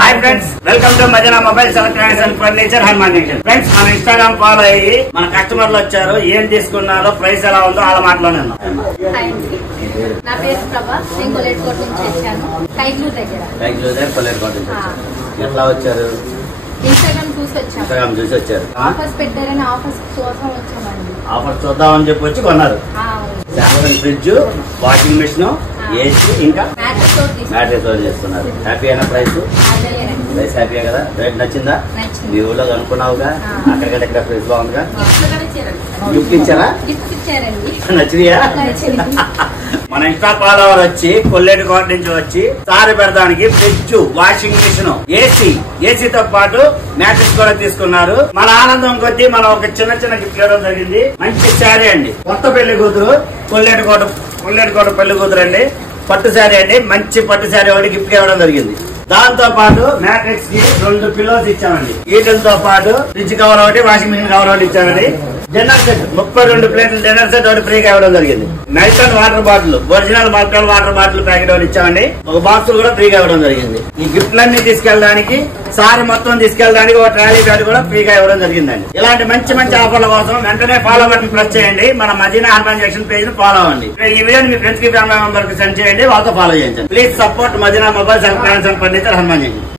Hi friends, welcome to Madina mobiles electronics and furniture Hanuman junction. Friends, మన Instagram follow అయ్యి మన కస్టమర్లు వచ్చారు. ఏం తీసుకున్నారో, ప్రైస్ ఎలా ఉందో అలా మాట్లాడే. నా పేరు ప్రభా, నేను కొల్లేటికోట నుంచి వచ్చాను. కైగ్లూర్ దగ్గర. కొల్లేటికోట నుంచి ఎట్లా వచ్చారు? ఇన్స్టాగ్రామ్ చూసి వచ్చారు. ఆఫర్స్ పెట్టారని ఆఫర్స్ కోసం వచ్చామండి. ఆఫర్స్ చూద్దామని చెప్పి వచ్చి కొన్నారు. Samsung fridge, washing machine, AC, ఇంకా మ్యాట్రెస్ చేస్తున్నారు. హ్యాపీ అయినా ప్రైస్ హ్యాపీయే కదా? రేట్ నచ్చిందా? మీ ఊళ్ళో కనుక్కున్నావుగా, అక్కడికంటే ఇక్కడ ప్రైస్ బాగుందిగా. గిఫ్ట్ ఇచ్చారా? నచ్చినాయా? మన ఇన్స్టా ఫాలోవర్ వచ్చి కొల్లేటికోట నుంచి వచ్చి సారి పెడడానికి ఫ్రిడ్జ్, వాషింగ్ మిషన్, ఏసీతో పాటు మ్యాట్రెస్ కూడా తీసుకున్నారు. మన ఆనందం కొద్దీ మనం ఒక చిన్న గిఫ్ట్ ఇవ్వడం జరిగింది. మంచి శారీ అండి, కొత్త పెళ్లి కూతురు, కొల్లేటికోట పెళ్లి కూతురు అండి. పట్టు శారీ అండి, మంచి పట్టు శారీ ఒకటి గిఫ్ట్ ఇవ్వడం జరిగింది. దాంతో పాటు మ్యాట్రిక్స్ కి 2 పిల్లోస్ ఇచ్చామండి. వీటితో పాటు ఫ్రిడ్జ్ కవర్ ఒకటి, వాషింగ్ మిషన్ కవర్ ఒకటి ఇచ్చామండి. డిన్నర్ సెట్ 32 ప్లేట్లు డిన్నర్ సెట్ ఒకటి ఫ్రీగా ఇవ్వడం జరిగింది. నైట్రన్ వాటర్ బాటిల్, ఒరిజినల్ మల్కల్ వాటర్ బాటిల్ ప్యాకెట్ ఒకటి ఇచ్చామండి. ఒక బాక్స్ కూడా ఫ్రీగా ఇవ్వడం జరిగింది. ఈ గిఫ్ట్లన్నీ తీసుకెళ్ళడానికి, సారి మొత్తం తీసుకెళ్ళడానికి ఒక ట్రాలీ బ్యాగ్ కూడా ఫ్రీగా ఇవ్వడం జరిగిందండి. ఇలాంటి మంచి ఆఫర్ల కోసం వెంటనే ఫాలో బటన్ ప్రెస్ చేయండి. మన మదీనా హనుమాన్ జంక్షన్ పేజ్ ని ఫాలో అవ్వండి. ఈ వీడియోని మీ ఫ్రెండ్స్ కి, ఫ్యామిలీ మెంబర్ కి సెండ్ చేయండి. వాళ్ళతో ఫాలో చేయండి. Please support Madina mobiles and furniture Hanuman junction.